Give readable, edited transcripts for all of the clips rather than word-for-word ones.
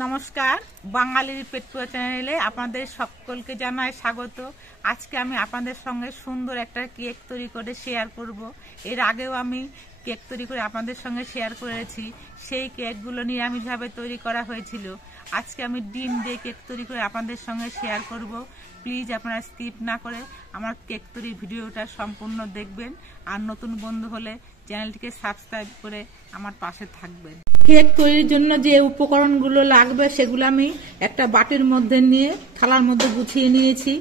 নমস্কার, বাঙালির পেটুয়া চ্যানেলে আপনাদের সকলকে জানাই স্বাগত। আজকে আমি আপনাদের সঙ্গে সুন্দর একটা কেক তৈরি করে শেয়ার করব। এর আগেও আমি কেক তৈরি করে আপনাদের সঙ্গে শেয়ার করেছি। সেই কেকগুলো নিরামিষভাবে তৈরি করা হয়েছিল। আজকে আমি ডিম দিয়ে কেক তৈরি করে আপনাদের সঙ্গে শেয়ার করব। প্লিজ আপনারা স্কিপ না করে আমার কেক তৈরি ভিডিওটা সম্পূর্ণ দেখবেন। আর নতুন বন্ধু হলে চ্যানেলটিকে সাবস্ক্রাইব করে আমার পাশে থাকবেন। কেক তৈরির জন্য যে উপকরণগুলো লাগবে সেগুলো আমি একটা বাটির মধ্যে নিয়ে থালার মধ্যে গুছিয়ে নিয়েছি।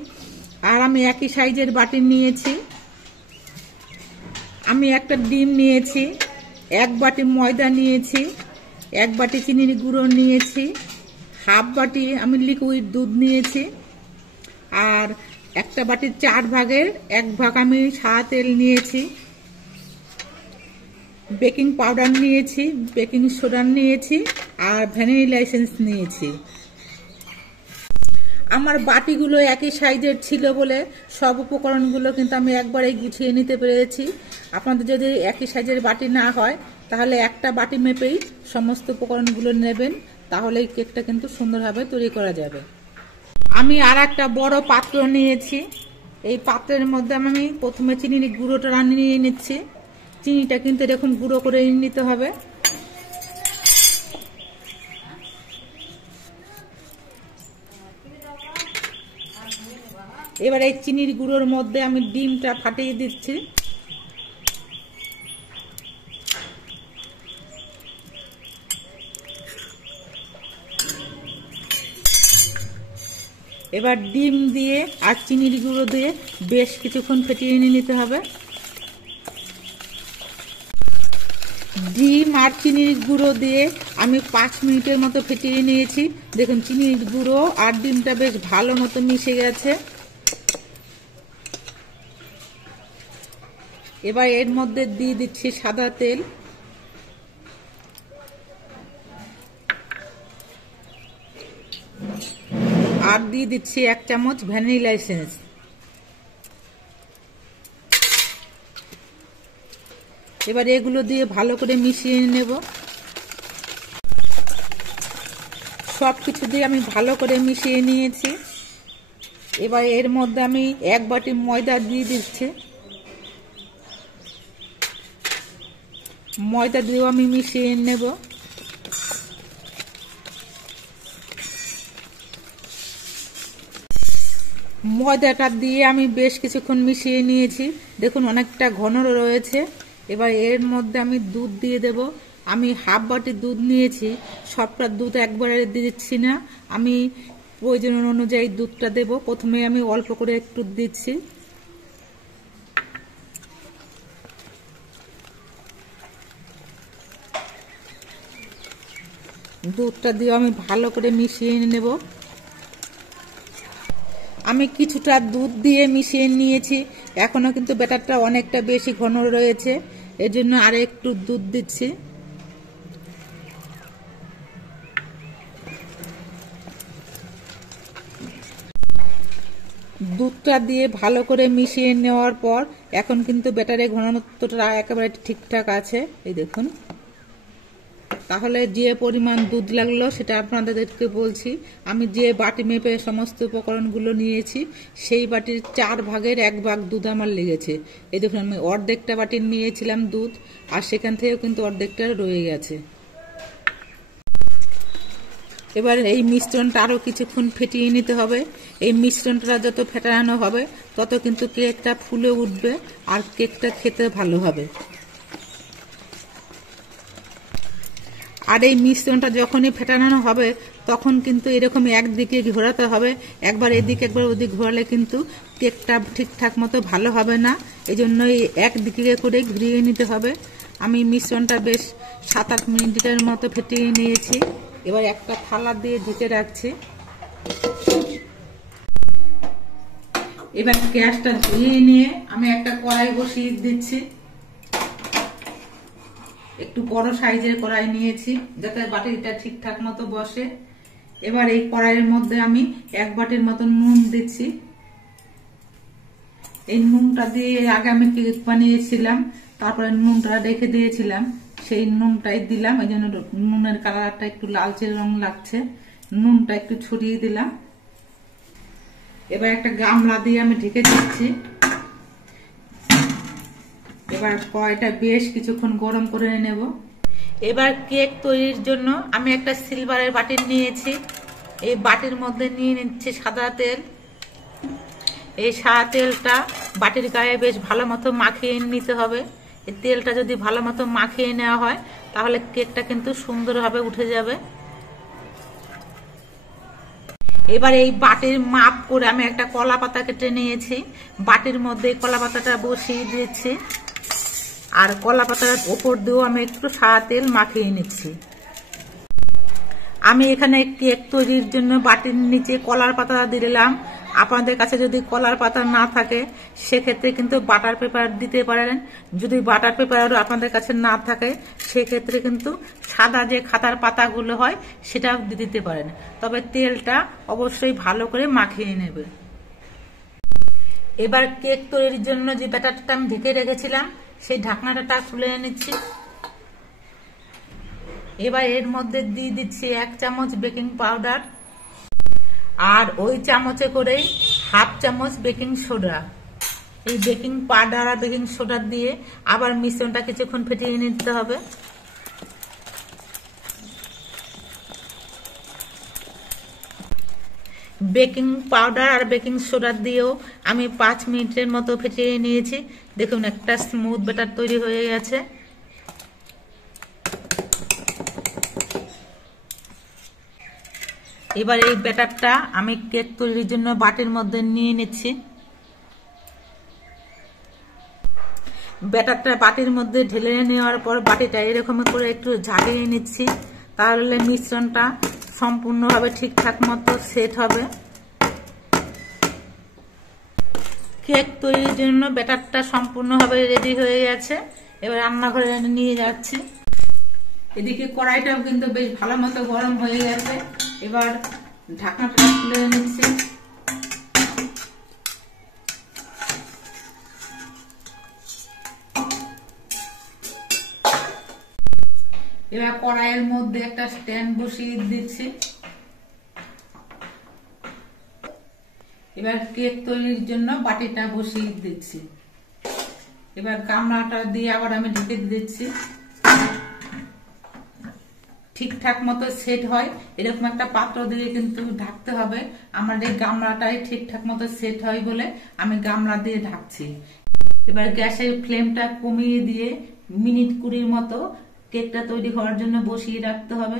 আর আমি একই সাইজের বাটি নিয়েছি। আমি একটা ডিম নিয়েছি, এক বাটি ময়দা নিয়েছি, এক বাটি চিনির গুঁড়ো নিয়েছি, হাফ বাটি আমি লিকুইড দুধ নিয়েছি, আর একটা বাটির 4 ভাগের 1 ভাগ আমি সাদা তেল নিয়েছি, বেকিং পাউডার নিয়েছি, বেকিং সোডা নিয়েছি, আর ভ্যানিলা এসেন্স নিয়েছি। আমার বাটিগুলো একই সাইজের ছিল বলে সব উপকরণগুলো কিন্তু আমি একবারেই গুছিয়ে নিতে পেরেছি। আপনাদের যদি একই সাইজের বাটি না হয় তাহলে একটা বাটি মেপেই সমস্ত উপকরণগুলো নেবেন, তাহলে এই কেকটা কিন্তু সুন্দরভাবে তৈরি করা যাবে। আমি আর একটা বড় পাত্র নিয়েছি। এই পাত্রের মধ্যে আমি প্রথমে চিনির গুঁড়োটা নিয়ে নিচ্ছি। চিনিটা কিন্তু এরকম গুঁড়ো করে নিতে হবে। এবার এই চিনির গুঁড়োর মধ্যে আমি ডিমটা ফাটিয়ে দিচ্ছি। এবার ডিম দিয়ে আর চিনির গুঁড়ো দিয়ে বেশ কিছুক্ষণ ফেটিয়ে নিতে হবে। ডিম আর চিনির গুঁড়ো দিয়ে আমি 5 মিনিটের মতো ফেটিয়ে নিয়েছি। দেখুন চিনির গুঁড়ো আর ডিমটা বেশ ভালো মতো মিশে গেছে। এবার এর মধ্যে দিয়ে দিচ্ছি সাদা তেল, আর দিয়ে দিচ্ছি 1 চামচ ভ্যানিলা এসেন্স। এবার এগুলো দিয়ে ভালো করে মিশিয়ে নেব। সবকিছু দিয়ে আমি ভালো করে মিশিয়ে নিয়েছি। এবার এর মধ্যে আমি 1 বাটি ময়দা দিয়ে দিচ্ছি। ময়দা দিয়েও আমি মিশিয়ে নেব। ময়দাটা দিয়ে আমি বেশ কিছুক্ষণ মিশিয়ে নিয়েছি। দেখুন অনেকটা ঘন রয়েছে। এবার এর মধ্যে আমি দুধ দিয়ে দেব। আমি হাফ বাটি দুধ নিয়েছি, সবটা দুধ একবারে দিচ্ছি না, আমি প্রয়োজন অনুযায়ী দুধটা দেব। প্রথমে আমি অল্প করে একটু দিচ্ছি। দুধটা দিয়ে আমি ভালো করে মিশিয়ে নেব। আমি কিছুটা দুধ দিয়ে মিশিয়ে নিয়েছি। এখনো কিন্তু ব্যাটারটা অনেকটা বেশি ঘন রয়েছে, এর জন্য আর একটু দুধ দিচ্ছি। দুধটা দিয়ে ভালো করে মিশিয়ে নেওয়ার পর এখন কিন্তু ব্যাটারের ঘনত্বটা একেবারে ঠিকঠাক আছে। এই দেখুন, তাহলে যে পরিমাণ দুধ লাগলো সেটা আপনাদেরকে বলছি। আমি যে বাটি মেপে সমস্ত উপকরণগুলো নিয়েছি সেই বাটির 4 ভাগের 1 ভাগ দুধ আমার লেগেছে। এই দেখুন আমি অর্ধেকটা বাটি নিয়েছিলাম দুধ, আর সেখান থেকেও কিন্তু অর্ধেকটা রয়ে গেছে। এবার এই মিশ্রণটা আরও কিছুক্ষণ ফেটিয়ে নিতে হবে। এই মিশ্রণটা যত ফেটানো হবে তত কিন্তু কেকটা ফুলে উঠবে আর কেকটা খেতে ভালো হবে। আর এই মিশ্রণটা যখনই ফেটানো হবে তখন কিন্তু এরকম একদিকে ঘোরাতে হবে। একবার এদিকে একবার ওদিকে ঘোরালে কিন্তু কেকটা ঠিকঠাক মতো ভালো হবে না। এই জন্য একদিকে করে ঘুরিয়ে নিতে হবে। আমি মিশ্রণটা বেশ 7-8 মিনিটের মতো ফেটিয়ে নিয়েছি। এবার একটা থালা দিয়ে ঢেকে রাখছি। এবার গ্যাসটা ধরিয়ে নিয়ে আমি একটা কড়াই বসিয়ে দিচ্ছি। একটু বড় সাইজের কড়াই নিয়েছি যাতে বাটিটা ঠিকঠাক মতো বসে। এবার এই কড়াইয়ের মধ্যে আমি 1 বাটির মতো নুন দিচ্ছি। এই নুনটা দিয়ে আগে আমি কেক বানিয়েছিলাম, তারপরে নুনটা রেখে দিয়েছিলাম। সেই নুনটাই দিলাম, এই জন্য নুনের কালারটা একটু লালচে রং লাগছে। নুনটা একটু ছড়িয়ে দিলাম। এবার একটা গামলা দিয়ে আমি ঢেকে দিচ্ছি। এবার কড়াইটা বেশ কিছুক্ষণ গরম করে নেব। এবার কেক তৈরির জন্য আমি একটা সিলভারের বাটি নিয়েছি। এই বাটির মধ্যে নিয়ে নিচ্ছি সাদা তেল। এই সাদা তেলটা বাটির গায়ে বেশ ভালো মতো মাখিয়ে নিতে হবে। এই তেলটা যদি ভালো মতো মাখিয়ে নেওয়া হয় তাহলে কেকটা কিন্তু সুন্দরভাবে উঠে যাবে। এবার এই বাটির মাপ করে আমি একটা কলা পাতা কেটে নিয়েছি। বাটির মধ্যে কলা পাতাটা বসিয়ে দিয়েছি, আর কলা পাতার উপর দিয়েও আমি একটু সাদা তেল মাখিয়ে নিচ্ছি। আমি এখানে কেক তৈরির জন্য বাটির নিচে কলার পাতা দিলাম। আপনাদের কাছে যদি কলার পাতা না থাকে সেক্ষেত্রে কিন্তু বাটার পেপার দিতে পারেন। যদি বাটার পেপারও আপনাদের কাছে না থাকে সেক্ষেত্রে কিন্তু সাদা যে খাতার পাতাগুলো হয় সেটাও দিতে পারেন। তবে তেলটা অবশ্যই ভালো করে মাখিয়ে নেবে। এবার কেক তৈরির জন্য যে ব্যাটারটা আমি ঢেকে রেখেছিলাম সেই ঢাকনাটা খুলে নিচ্ছি। এবার এর মধ্যে দিয়ে দিচ্ছি 1 চামচ বেকিং পাউডার, আর ওই চামচে করে হাফ চামচ বেকিং সোডা। এই বেকিং পাউডার আর বেকিং সোডা দিয়ে আবার মিশ্রণটা কিছুক্ষণ ফেটিয়ে নিতে হবে। বেকিং পাউডার আর বেকিং সোডা দিয়েও আমি 5 মিনিটের মতো ফেটিয়ে নিয়েছি। দেখুন একটা স্মুথ ব্যাটার তৈরি হয়ে গেছে। এবার এই ব্যাটারটা আমি কেক তৈরির জন্য বাটির মধ্যে নিয়ে নিচ্ছি। ব্যাটারটা বাটির মধ্যে ঢেলে নেওয়ার পর বাটিটা এরকম করে একটু ঝাঁকিয়ে নিচ্ছি, তাহলে মিশ্রণটা সম্পূর্ণভাবে ঠিকঠাক মতো সেট হবে। কেক তৈরির জন্য ব্যাটারটা সম্পূর্ণভাবে রেডি হয়ে গেছে। এবার রান্নাঘরে নিয়ে যাচ্ছি। এদিকে কড়াইটাও কিন্তু বেশ ভালো মতো গরম হয়ে গেছে। এবার ঢাকনাটা খুলে নিচ্ছি। এবার কড়াইয়ের মধ্যে একটা স্ট্যান্ড বসিয়ে দিচ্ছি। এবার কেক তৈরির জন্য বাটিটা বসিয়ে দিচ্ছি। এবার গামলাটা দিয়ে আবার আমি ঢেকে দিচ্ছি। ঠিকঠাক মতো সেট হয় এরকম একটা পাত্র দিয়ে কিন্তু ঢাকতে হবে। আমার এই গামলাটাই ঠিকঠাক মতো সেট হয় বলে আমি গামলা দিয়ে ঢাকছি। এবার গ্যাসের ফ্লেমটা কমিয়ে দিয়ে মিনিট 20 মতো কেকটা তৈরি হওয়ার জন্য বসিয়ে রাখতে হবে।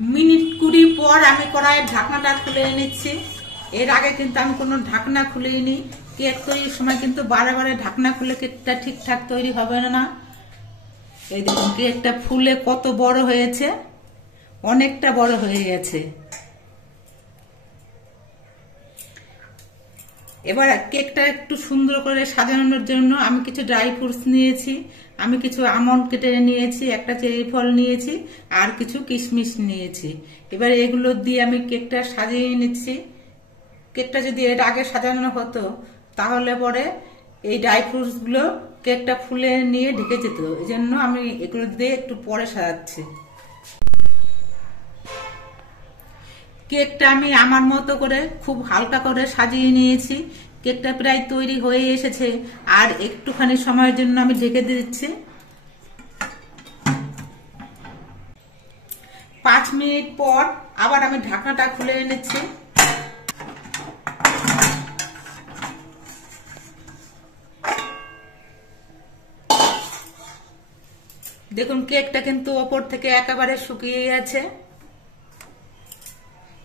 মিনিট 20 পর আমি কড়াইয়ের ঢাকনাটা খুলে নিচ্ছি। এর আগে কিন্তু আমি কোনো ঢাকনা খুলিনি। কেক তৈরির সময় কিন্তু বারে বারে ঢাকনা খুলে কেকটা ঠিকঠাক তৈরি হবে না। এই দেখুন কেকটা ফুলে কত বড় হয়েছে, অনেকটা বড় হয়ে গেছে। এবার কেকটা একটু সুন্দর করে সাজানোর জন্য আমি কিছু ড্রাই ফ্রুটস নিয়েছি। আমি কিছু আমন্ড কেটে নিয়েছি, একটা চেরি ফল নিয়েছি, আর কিছু কিশমিশ নিয়েছি। এবার এগুলো দিয়ে আমি কেকটা সাজিয়ে নিচ্ছি। কেকটা যদি এর আগে সাজানো হতো তাহলে পরে এই ড্রাই ফ্রুটস গুলো কেকটা ফুলে নিয়ে ঢেকে যেত। এই জন্য আমি এগুলো দিয়ে একটু পরে সাজাচ্ছি। কেকটা আমি আমার মতো করে খুব হালকা করে সাজিয়ে নিয়েছি। কেকটা প্রায় তৈরি হয়ে এসেছে, আর একটুখানি সময়ের জন্য আমি ঢেকে দিচ্ছি। 5 মিনিট পর আবার আমি ঢাকনাটা খুলে নিচ্ছি। দেখুন কেকটা কিন্তু ওপর থেকে একেবারে শুকিয়ে গেছে।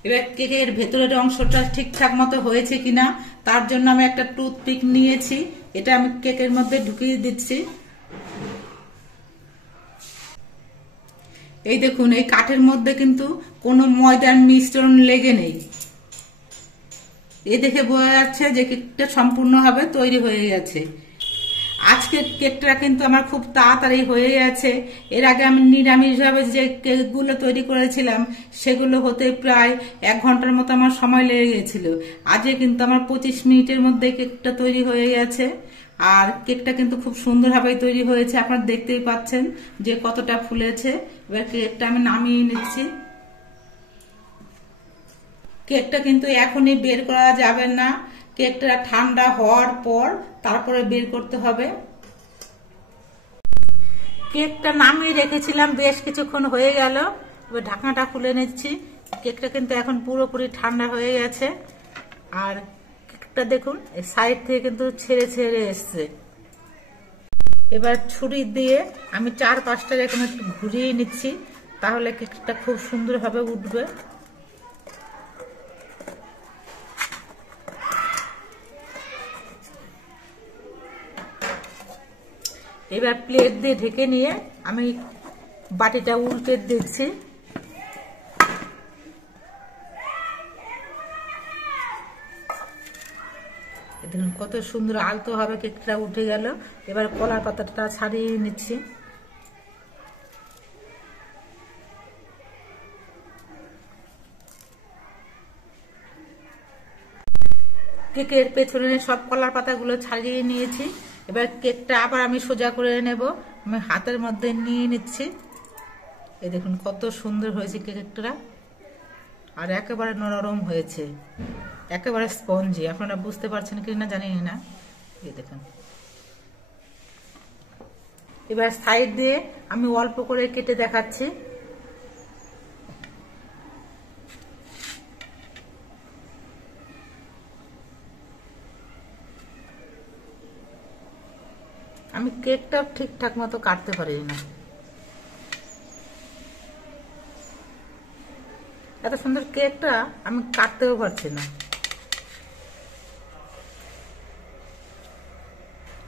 এবার কেকের ভেতরের অংশটা ঠিকঠাক মতো হয়েছে কিনা তার জন্য আমি একটা টুথপিক নিয়েছি। এটা আমি কেকের মধ্যে ঢুকিয়ে দিচ্ছি। এই দেখুন এই কাঠের মধ্যে কিন্তু কোনো ময়দার মিশ্রণ লেগে নেই। এ দেখে বোঝা যাচ্ছে যে কেকটা সম্পূর্ণভাবে তৈরি হয়ে গেছে। আজকের কেকটা কিন্তু আমার খুব তাড়াতাড়ি হয়ে গেছে। এর আগে আমি নিরামিষভাবে যে কেকগুলো তৈরি করেছিলাম সেগুলো হতে প্রায় 1 ঘন্টার মতো আমার সময় লেগে গেছিল। আজকে কিন্তু আমার 25 মিনিটের মধ্যে কেকটা তৈরি হয়ে গেছে। আর কেকটা কিন্তু খুব সুন্দরভাবে তৈরি হয়েছে, আপনারা দেখতেই পাচ্ছেন যে কতটা ফুলেছে। এবার কেকটা আমি নামিয়ে নিচ্ছি। কেকটা কিন্তু এখনই বের করা যাবে না, কেকটা ঠান্ডা হওয়ার পর তারপরে বের করতে হবে। কেকটা নামিয়ে রেখেছিলাম, বেশ কিছুক্ষণ হয়ে গেল। এবার ঢাকনাটা খুলে নিচ্ছি। কেকটা কিন্তু এখন পুরোপুরি ঠান্ডা হয়ে গেছে। আর কেকটা দেখুন এই সাইড থেকে কিন্তু ছেড়ে ছেড়ে এসছে। এবার ছুরি দিয়ে আমি 4-5টা এরকম একটু ঘুরিয়ে নিচ্ছি, তাহলে কেকটা খুব সুন্দরভাবে উঠবে। এবার প্লেট দিয়ে ঢেকে নিয়ে আমি বাটিটা উল্টে দিচ্ছি। দেখুন কত সুন্দর আলতো ভাবে কেকটা উঠে গেল। এবার কলার পাতাটা ছাড়িয়ে নিচ্ছি। কেকের পেছনে সব কলার পাতাগুলো ছাড়িয়ে নিয়েছি। এবার কেকটা আবার আমি সোজা করে নেব। আমি হাতের মধ্যে নিয়ে নিচ্ছি। এই দেখুন কত সুন্দর হয়েছে কেকটা, আর একেবারে নরম হয়েছে, একেবারে স্পঞ্জি। আপনারা বুঝতে পারছেন কিনা জানি না। এই দেখুন। এবার সাইড দিয়ে আমি অল্প করে কেটে দেখাচ্ছি। আমি কেকটা ঠিকঠাক মতো কাটতে পারি না, এত সুন্দর কেকটা আমি কাটতেও পারছি না।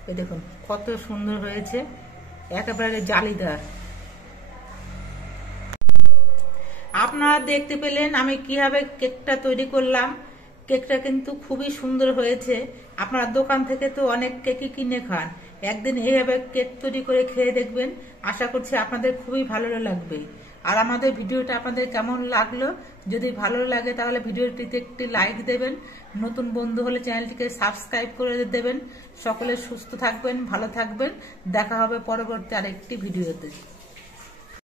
এই দেখুন কত সুন্দর হয়েছে, একেবারে জালিদার। আপনারা দেখতে পেলেন আমি কিভাবে কেকটা তৈরি করলাম। কেকটা কিন্তু খুবই সুন্দর হয়েছে। আপনারা দোকান থেকে তো অনেক কেকই কিনে খান, একদিন এইভাবে কেক তৈরি করে খেয়ে দেখবেন। আশা করছি আপনাদের খুবই ভালো লাগবে। আর আমাদের ভিডিওটা আপনাদের কেমন লাগলো, যদি ভালো লাগে তাহলে ভিডিওটিতে একটি লাইক দেবেন, নতুন বন্ধু হলে চ্যানেলটিকে সাবস্ক্রাইব করে দেবেন। সকলে সুস্থ থাকবেন, ভালো থাকবেন। দেখা হবে পরবর্তী আরেকটি ভিডিওতে।